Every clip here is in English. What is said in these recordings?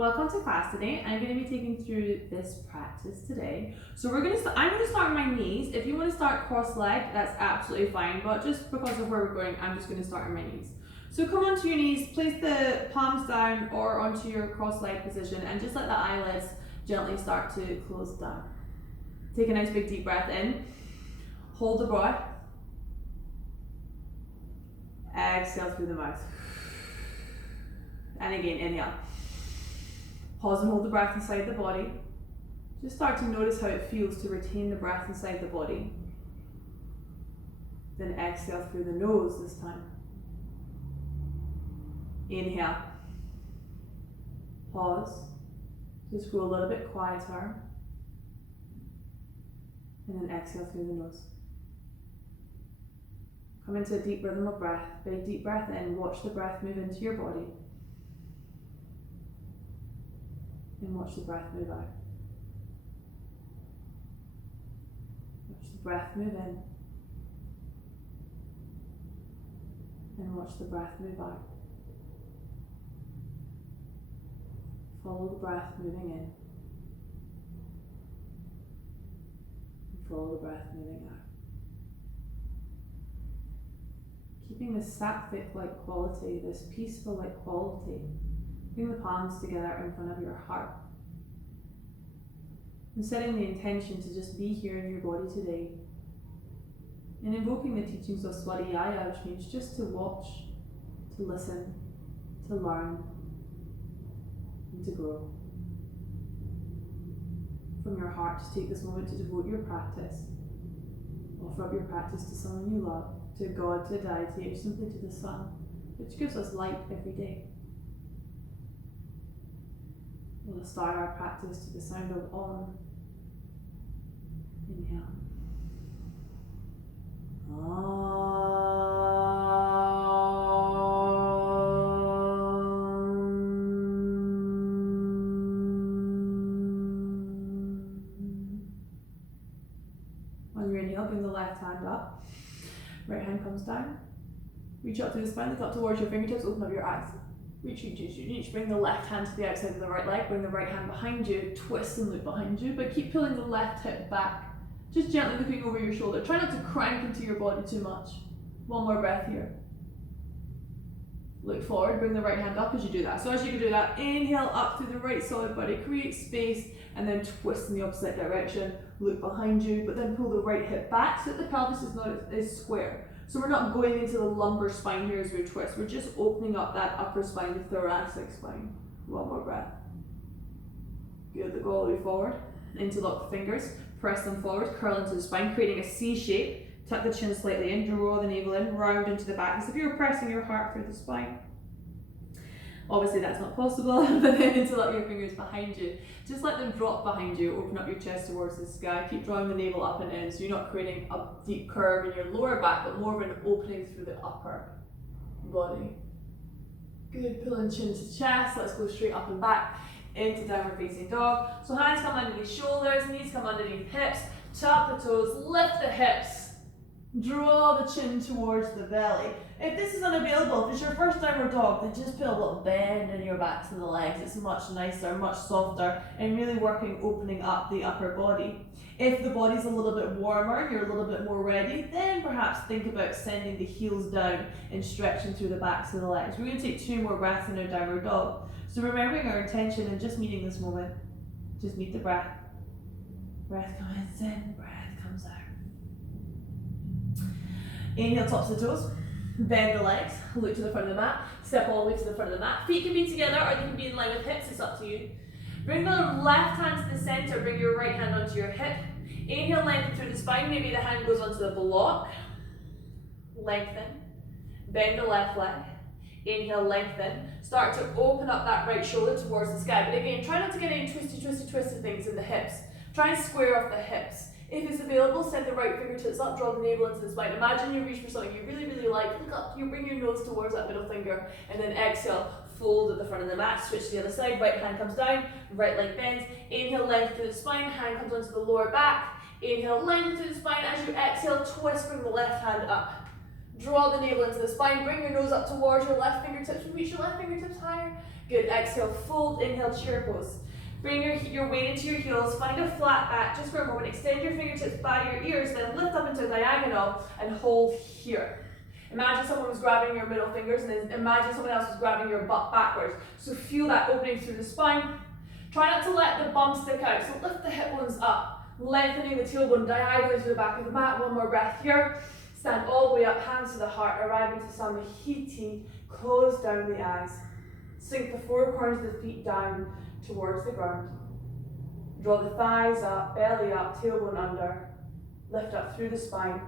Welcome to class today. I'm going to be taking through this practice today. So I'm going to start on my knees. If you want to start cross-legged, that's absolutely fine, but just because of where we're going, I'm just going to start on my knees. So come onto your knees, place the palms down or onto your cross-legged position, and just let the eyelids gently start to close down. Take a nice big deep breath in. Hold the breath. Exhale through the mouth. And again, inhale. Pause and hold the breath inside the body. Just start to notice how it feels to retain the breath inside the body. Then exhale through the nose this time. Inhale. Pause. Just go a little bit quieter. And then exhale through the nose. Come into a deep rhythm of breath. Big deep breath in. Watch the breath move into your body. And watch the breath move out. Watch the breath move in. And watch the breath move out. Follow the breath moving in. And follow the breath moving out. Keeping this sattvic-like quality, this peaceful-like quality. Bring the palms together in front of your heart. And setting the intention to just be here in your body today. And invoking the teachings of Swadhyaya, which means just to watch, to listen, to learn, and to grow. From your heart, just take this moment to devote your practice. Offer up your practice to someone you love, to God, to deity, or simply to the sun, which gives us light every day. We'll start our practice to the sound of Om. Inhale. Om. On your inhale, bring the left hand up. Right hand comes down. Reach up through the spine, look up towards your fingertips, open up your eyes. Reach, bring the left hand to the outside of the right leg, bring the right hand behind you, twist and look behind you, but keep pulling the left hip back. Just gently looking over your shoulder. Try not to crank into your body too much. One more breath here. Look forward, bring the right hand up as you do that. So as you do that, inhale up through the right solid body, create space, and then twist in the opposite direction. Look behind you, but then pull the right hip back so that the pelvis is square. So we're not going into the lumbar spine here as we twist. We're just opening up that upper spine, the thoracic spine. One more breath. Good, look all the way forward. Interlock the fingers, press them forward, curl into the spine, creating a C shape. Tuck the chin slightly in, draw the navel in, round into the back, as if you're pressing your heart through the spine. Obviously that's not possible, but then interlock your fingers behind you. Just let them drop behind you, open up your chest towards the sky, keep drawing the navel up and in, so you're not creating a deep curve in your lower back, but more of an opening through the upper body. Good, pulling chin to chest, let's go straight up and back into downward facing dog. So hands come underneath shoulders, knees come underneath hips, tuck the toes, lift the hips. Draw the chin towards the belly. If this is unavailable, if it's your first downward dog, then just put a little bend in your backs and the legs. It's much nicer, much softer, and really working opening up the upper body. If the body's a little bit warmer, you're a little bit more ready, then perhaps think about sending the heels down and stretching through the backs of the legs. We're going to take 2 more breaths in our downward dog. So remembering our intention and just meeting this moment. Just meet the breath. Breath comes in, breath comes out. Inhale, tops of the toes, bend the legs, look to the front of the mat, step all the way to the front of the mat. Feet can be together or they can be in line with hips, it's up to you. Bring the left hand to the center, bring your right hand onto your hip. Inhale, lengthen through the spine, maybe the hand goes onto the block. Lengthen, bend the left leg. Inhale, lengthen. Start to open up that right shoulder towards the sky. But again, try not to get any twisty things in the hips. Try and square off the hips. If it's available, send the right fingertips up, draw the navel into the spine. Imagine you reach for something you really, really like. Look up, you bring your nose towards that middle finger, and then exhale, fold at the front of the mat, switch to the other side, right hand comes down, right leg bends. Inhale, lengthen through the spine, hand comes onto the lower back. Inhale, lengthen through the spine. As you exhale, twist, bring the left hand up. Draw the navel into the spine, bring your nose up towards your left fingertips, reach your left fingertips higher. Good, exhale, fold, inhale, chair pose. Bring your weight into your heels, find a flat back just for a moment, extend your fingertips by your ears, then lift up into a diagonal and hold here. Imagine someone was grabbing your middle fingers and then imagine someone else was grabbing your butt backwards. So feel that opening through the spine. Try not to let the bum stick out, so lift the hip bones up, lengthening the tailbone diagonally to the back of the mat. One more breath here. Stand all the way up, hands to the heart, arrive into Samahiti. Close down the eyes. Sink the four corners of the feet down towards the ground. Draw the thighs up, belly up, tailbone under. Lift up through the spine.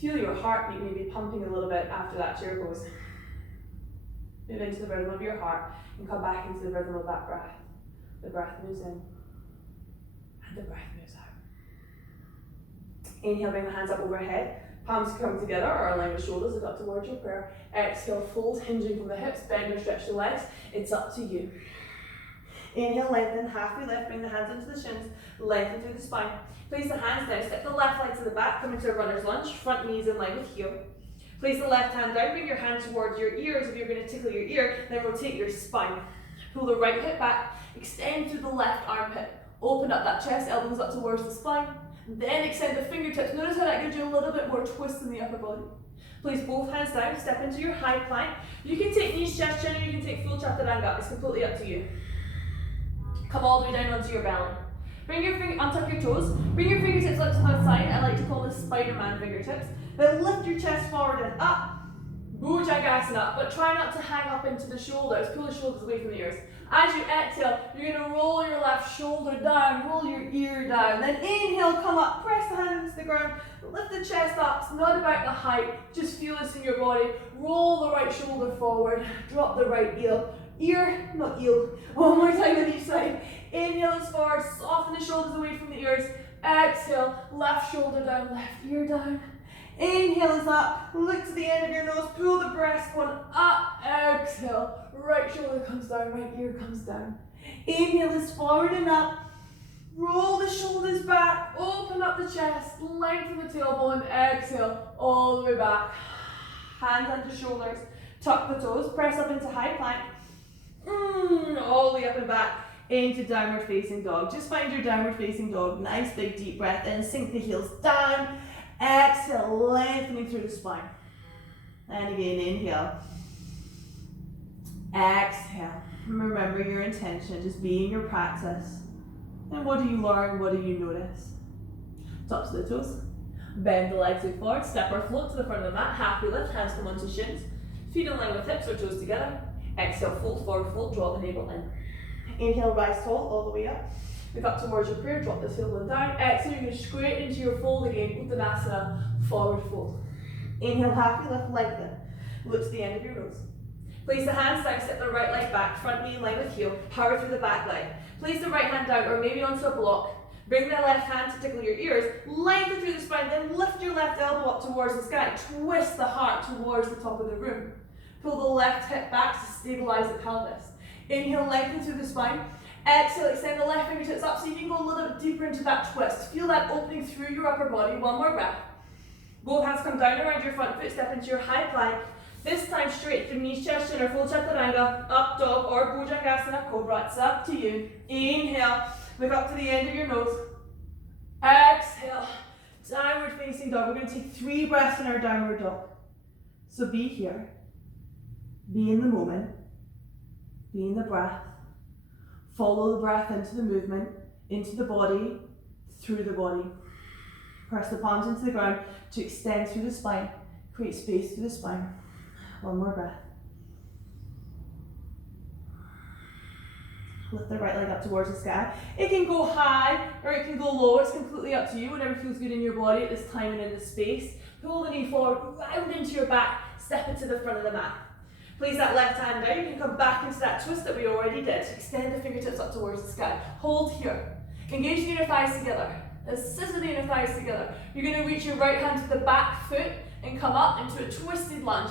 Feel your heartbeat maybe pumping a little bit after that chair pose. Move into the rhythm of your heart and come back into the rhythm of that breath. The breath moves in and the breath moves out. Inhale, bring the hands up overhead. Palms come together or align with shoulders, look up towards your prayer. Exhale, fold, hinging from the hips, bend or stretch the legs. It's up to you. Inhale, lengthen, halfway lift, bring the hands into the shins, lengthen through the spine. Place the hands down, step the left leg to the back, come into a runner's lunge, front knees in line with heel. Place the left hand down, bring your hand towards your ears if you're going to tickle your ear, then rotate your spine. Pull the right hip back, extend through the left armpit. Open up that chest, elbows up towards the spine. Then extend the fingertips. Notice how that gives you a little bit more twist in the upper body. Place both hands down, step into your high plank. You can take knees, chest, chin, or you can take full chaturanga. It's completely up to you. Come all the way down onto your belly. Bring your untuck your toes. Bring your fingertips up to one side. I like to call this Spider-Man fingertips. Then lift your chest forward and up. Bhujangasana, but try not to hang up into the shoulders. Pull the shoulders away from the ears. As you exhale, you're going to roll your left shoulder down, roll your ear down. Then inhale, come up, press the hand into the ground, lift the chest up. It's not about the height, just feel this in your body. Roll the right shoulder forward, drop the right ear, not eel. One more time on each side. Inhale is forward, soften the shoulders away from the ears. Exhale, left shoulder down, left ear down. Inhale is up, look to the end of your nose, pull the breastbone up, exhale, right shoulder comes down, right ear comes down. Inhale is forward and up, roll the shoulders back, open up the chest, lengthen the tailbone, exhale, all the way back. Hands under shoulders, tuck the toes, press up into high plank, all the way up and back into downward facing dog. Just find your downward facing dog, nice big deep breath in, sink the heels down. Exhale, lengthening through the spine. And again, inhale. Exhale. Remember your intention, just be in your practice. And what do you learn? What do you notice? Tops of the toes. Bend the legs way forward, step or float to the front of the mat. Halfway lift, hands come onto shins. Feet in line with hips or toes together. Exhale, fold forward, fold, draw the navel in. Inhale, rise tall, all the way up. Look up towards your prayer, drop the tailbone down. Exhale, you're going to straight into your fold again, Uttanasana, forward fold. Inhale, halfway lift, lengthen. Look to the end of your nose. Place the hands down, step the right leg back, front knee in line with heel, power through the back leg. Place the right hand down or maybe onto a block. Bring the left hand to tickle your ears, lengthen through the spine, then lift your left elbow up towards the sky. Twist the heart towards the top of the room. Pull the left hip back to stabilize the pelvis. Inhale, lengthen through the spine. Exhale, extend the left fingertips up so you can go a little bit deeper into that twist. Feel that opening through your upper body. One more breath. Both hands come down around your front foot, step into your high plank. This time straight through knees, chest, chin, or full chaturanga, up dog or Bhujangasana cobra. It's up to you. Inhale, look up to the end of your nose. Exhale, downward facing dog. We're going to take 3 breaths in our downward dog. So be here. Be in the moment. Be in the breath. Follow the breath into the movement, into the body, through the body. Press the palms into the ground to extend through the spine. Create space through the spine. One more breath. Lift the right leg up towards the sky. It can go high or it can go low. It's completely up to you. Whatever feels good in your body at this time and in this space. Pull the knee forward, round into your back, step it to the front of the mat. Place that left hand down. You can come back into that twist that we already did. Extend the fingertips up towards the sky. Hold here. Engage the inner thighs together. Scissor the inner thighs together. You're going to reach your right hand to the back foot and come up into a twisted lunge.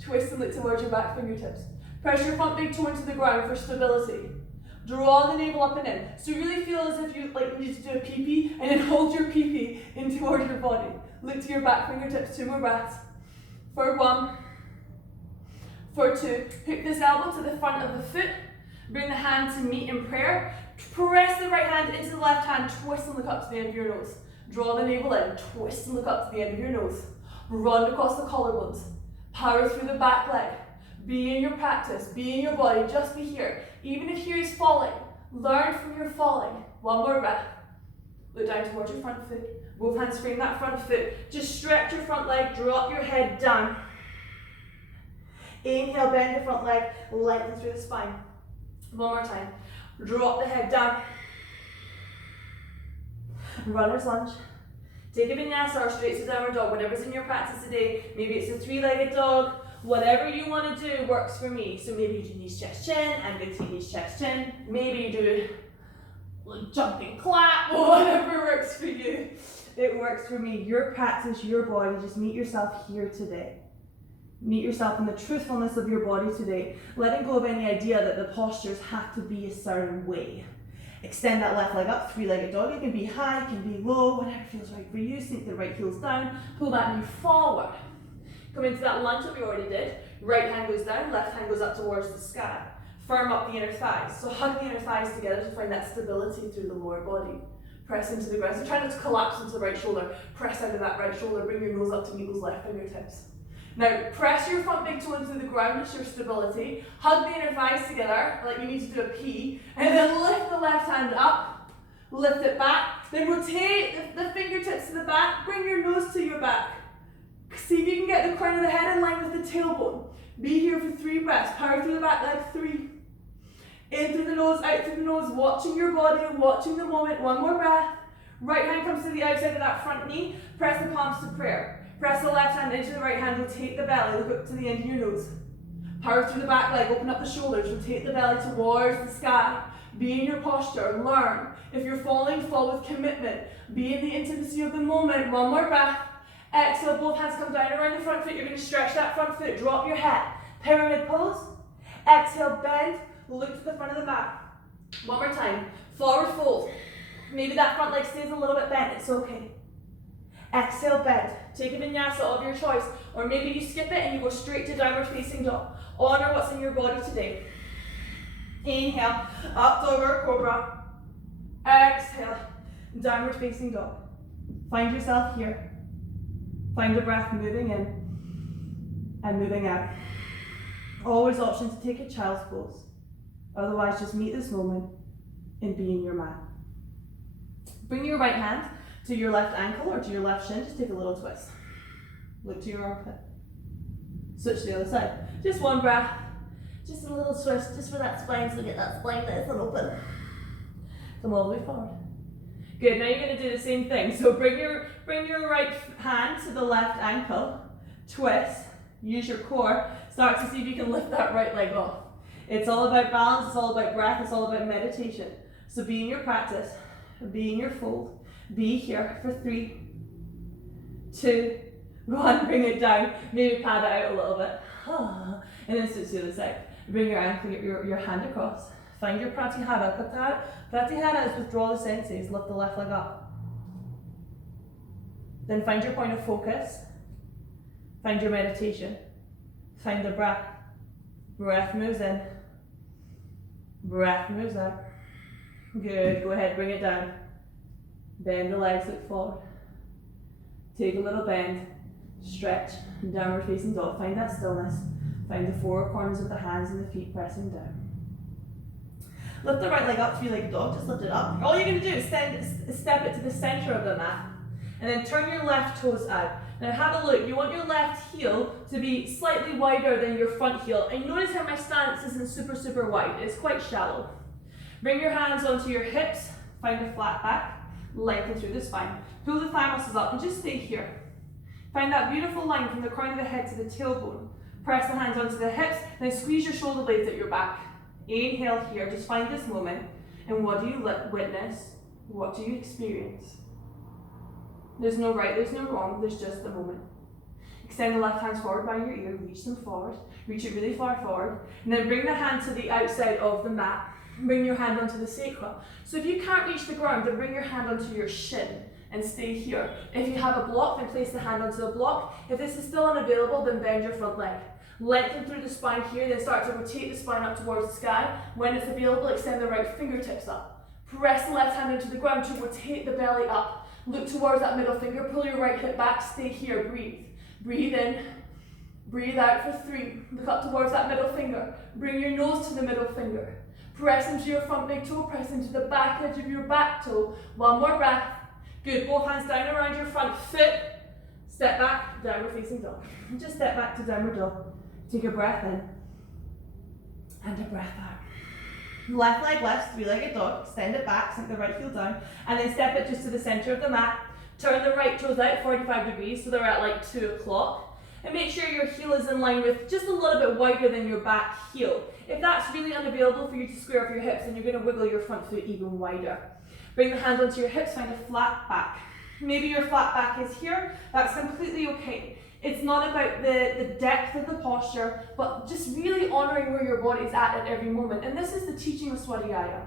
Twist and look towards your back fingertips. Press your front big toe into the ground for stability. Draw the navel up and in. So really feel as if you need to do a pee-pee and then hold your pee-pee in towards your body. Look to your back fingertips, 2 more breaths. For 1, for 2. Hook this elbow to the front of the foot. Bring the hand to meet in prayer. Press the right hand into the left hand, twist and look up to the end of your nose. Draw the navel in, twist and look up to the end of your nose. Run across the collarbones. Power through the back leg. Be in your practice, be in your body, just be here. Even if here is falling, learn from your falling. 1 more breath. Look down towards your front foot. Both hands frame that front foot. Just stretch your front leg, drop your head down. Inhale, bend the front leg, lengthen through the spine. 1 more time. Drop the head down. Runner's lunge. Take a vinyasa or straight to downward dog, whatever's in your practice today. Maybe it's a 3-legged dog. Whatever you want to do works for me. So maybe you do knees, chest, chin. I'm going to take knees, chest, chin. Maybe you do jumping clap, whatever works for you. It works for me. Your practice, your body. Just meet yourself here today. Meet yourself in the truthfulness of your body today. Letting go of any idea that the postures have to be a certain way. Extend that left leg up, 3-legged dog. It can be high, it can be low, whatever feels right for you. Sink the right heels down, pull that knee forward. Come into that lunge that we already did. Right hand goes down, left hand goes up towards the sky. Firm up the inner thighs. So hug the inner thighs together to find that stability through the lower body. Press into the ground. So try not to collapse into the right shoulder. Press out of that right shoulder. Bring your nose up to meet those left fingertips. Now, press your front big toe into the ground with your stability. Hug the inner thighs together, like you need to do a P. And then lift the left hand up. Lift it back. Then rotate the fingertips to the back. Bring your nose to your back. See if you can get the crown of the head in line with the tailbone. Be here for 3 breaths. Power through the back leg, 3. In through the nose, out through the nose. Watching your body, watching the moment. 1 more breath. Right hand comes to the outside of that front knee. Press the palms to prayer. Press the left hand into the right hand, rotate the belly, look up to the end of your nose. Power through the back leg, open up the shoulders, rotate the belly towards the sky. Be in your posture, learn. If you're falling, fall with commitment. Be in the intimacy of the moment. 1 more breath. Exhale, both hands come down around the front foot. You're going to stretch that front foot, drop your head. Pyramid pose. Exhale, bend, look to the front of the mat. 1 more time. Forward fold. Maybe that front leg stays a little bit bent, it's okay. Exhale, bend. Take a vinyasa of your choice, or maybe you skip it and you go straight to downward facing dog. Honor what's in your body today. Inhale, up dog or cobra. Exhale, downward facing dog. Find yourself here. Find your breath moving in and moving out. Always option to take a child's pose. Otherwise, just meet this moment and be in your mat. Bring your right hand to your left ankle or to your left shin. Just take a little twist. Look to your armpit. Switch to the other side. Just 1 breath. Just a little twist, just for that spine, so get that spine nice and open. Come all the way forward. Good, now you're going to do the same thing. So bring your right hand to the left ankle. Twist. Use your core. Start to see if you can lift that right leg off. It's all about balance, it's all about breath, it's all about meditation. So be in your practice, be in your fold. Be here for 3, 2, 1. Bring it down. Maybe pad it out a little bit. And then switch to the other side. Bring your ankle, your hand across. Find your pratyahara. Pratyahara is withdraw the senses. Lift the left leg up. Then find your point of focus. Find your meditation. Find the breath. Breath moves in. Breath moves out. Good. Go ahead. Bring it down. Bend the legs, look forward. Take a little bend, stretch, downward facing dog. Find that stillness. Find the 4 corners of the hands and the feet pressing down. Lift the right leg up, 3-legged dog, just lift it up. All you're going to do is step it to the center of the mat and then turn your left toes out. Now have a look, you want your left heel to be slightly wider than your front heel. And notice how my stance isn't super wide, it's quite shallow. Bring your hands onto your hips, find a flat back. Lengthen through the spine. Pull the thigh muscles up and just stay here. Find that beautiful line from the crown of the head to the tailbone. Press the hands onto the hips, then squeeze your shoulder blades at your back. Inhale here, just find this moment. And what do you witness? What do you experience? There's no right, there's no wrong, there's just the moment. Extend the left hands forward by your ear, reach them forward. Reach it really far forward. And then bring the hand to the outside of the mat. Bring your hand onto the sacrum. So if you can't reach the ground, then bring your hand onto your shin and stay here. If you have a block, then place the hand onto the block. If this is still unavailable, then bend your front leg. Lengthen through the spine here, then start to rotate the spine up towards the sky. When it's available, extend the right fingertips up. Press the left hand into the ground to rotate the belly up. Look towards that middle finger, pull your right hip back, stay here, breathe. Breathe in, breathe out for 3. Look up towards that middle finger. Bring your nose to the middle finger. Press into your front big toe, press into the back edge of your back toe. One more breath. Good, both hands down around your front foot. Step back, downward facing dog. Just step back to downward dog. Take a breath in and a breath out. Left leg lifts, 3-legged dog. Extend it back, sink the right heel down, and then step it just to the center of the mat. Turn the right toes out 45 degrees, so they're at like 2 o'clock. And make sure your heel is in line with just a little bit wider than your back heel. If that's really unavailable for you to square up your hips, then you're going to wiggle your front foot even wider. Bring the hands onto your hips, find a flat back. Maybe your flat back is here, that's completely okay. It's not about the depth of the posture, but just really honouring where your body is at every moment. And this is the teaching of Swadhyaya.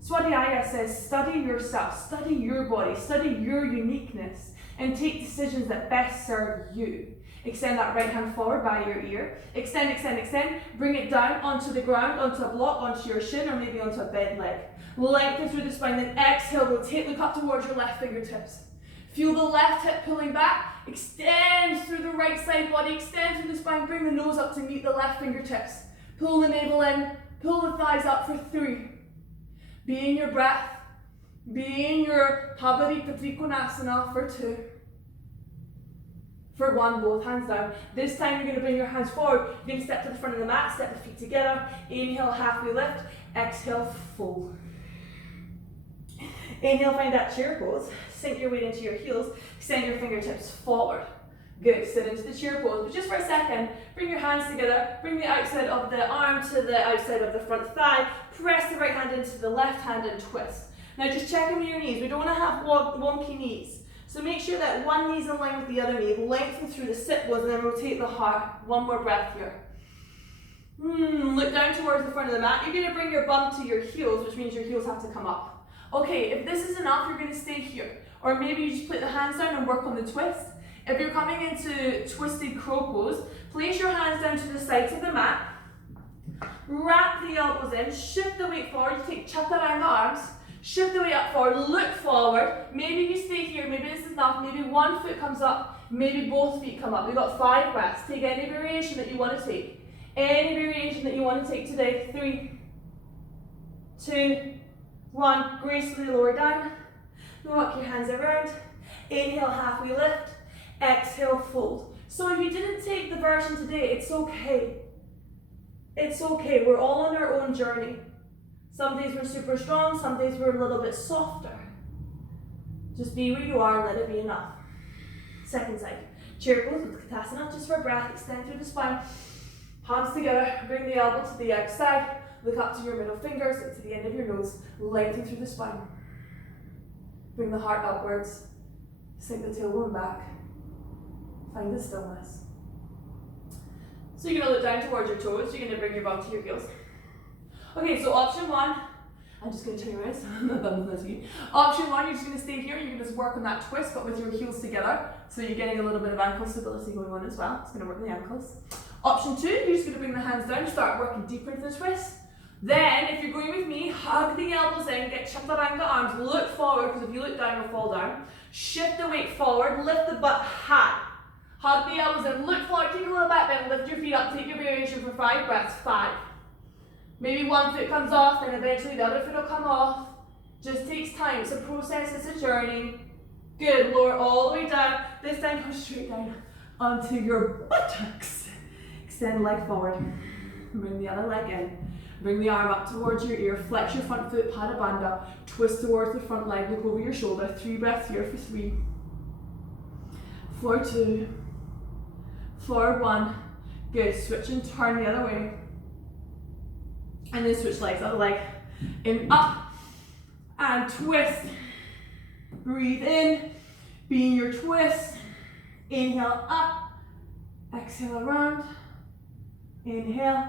Swadhyaya says, study yourself, study your body, study your uniqueness, and take decisions that best serve you. Extend that right hand forward by your ear. Extend, extend, extend. Bring it down onto the ground, onto a block, onto your shin, or maybe onto a bent leg. Lengthen through the spine, then exhale, rotate, look up towards your left fingertips. Feel the left hip pulling back. Extend through the right side body, extend through the spine, bring the nose up to meet the left fingertips. Pull the navel in, pull the thighs up for 3. Be in your breath. Be in your Havarita Trikonasana for 2. For 1, both hands down. This time you're going to bring your hands forward. You're going to step to the front of the mat, step the feet together. Inhale, halfway lift. Exhale, fold. Inhale, find that chair pose. Sink your weight into your heels. Extend your fingertips forward. Good, sit into the chair pose. But just for a second, bring your hands together. Bring the outside of the arm to the outside of the front thigh. Press the right hand into the left hand and twist. Now just check in with your knees. We don't want to have wonky knees. So make sure that one knee is in line with the other knee. Lengthen through the sit pose and then rotate the heart. One more breath here. Look down towards the front of the mat. You're going to bring your bum to your heels, which means your heels have to come up. Okay, if this is enough, you're going to stay here. Or maybe you just put the hands down and work on the twist. If you're coming into twisted crow pose, place your hands down to the sides of the mat. Wrap the elbows in, shift the weight forward. You take chaturanga arms. Shift the weight up forward, look forward. Maybe you stay here, maybe this is enough. Maybe one foot comes up, maybe both feet come up. We've got 5 breaths. Take any variation that you want to take. Any variation that you want to take today. 3, 2, 1. Gracefully lower down. Walk your hands around. Inhale, halfway lift. Exhale, fold. So if you didn't take the version today, it's okay. It's okay. We're all on our own journey. Some days we're super strong, some days we're a little bit softer. Just be where you are, let it be enough. Second side. Chair pose with Katasana, just for a breath, extend through the spine. Palms together, bring the elbow to the outside, look up to your middle fingers, to the end of your nose, lengthen through the spine. Bring the heart upwards, sink the tailbone back, find the stillness. So you're going to look down towards your toes, you're going to bring your bum to your heels. Okay, so option 1, I'm just going to turn around so I'm not done with this. Option 1, you're just going to stay here, you're going to just work on that twist but with your heels together. So you're getting a little bit of ankle stability going on as well. It's going to work on the ankles. Option 2, you're just going to bring the hands down, start working deeper into the twist. Then, if you're going with me, hug the elbows in, get chaturanga arms, look forward, because if you look down, you'll fall down. Shift the weight forward, lift the butt high. Hug the elbows in, look forward, take a little back bend, lift your feet up, take your variation for 5 breaths. 5. Maybe one foot comes off, then eventually the other foot will come off. Just takes time. It's a process, it's a journey. Good, lower all the way down. This time come straight down onto your buttocks. Extend leg forward. Bring the other leg in. Bring the arm up towards your ear. Flex your front foot, Pada Bandha. Twist towards the front leg, look over your shoulder. 3 breaths here for 3. For 2. For 1. Good, switch and turn the other way. And then switch legs, other leg. In, up, and twist. Breathe in, be in your twist. Inhale, up. Exhale, around. Inhale.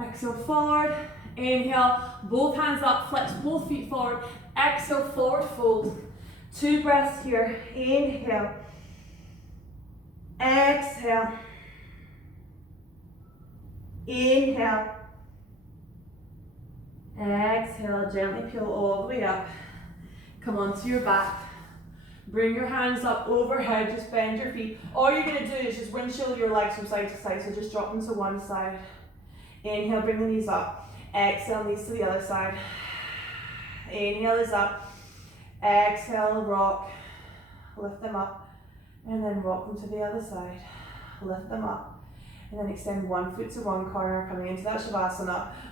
Exhale, forward. Inhale, both hands up, flex both feet forward. Exhale, forward fold. 2 breaths here. Inhale. Exhale. Inhale. Exhale. Gently peel all the way up. Come onto your back. Bring your hands up overhead. Just bend your feet. All you're going to do is just windshield your legs from side to side. So just drop them to one side. Inhale, bring the knees up. Exhale, knees to the other side. Inhale is up. Exhale, rock. Lift them up. And then rock them to the other side. Lift them up. And then extend one foot to one corner, coming into that Shavasana.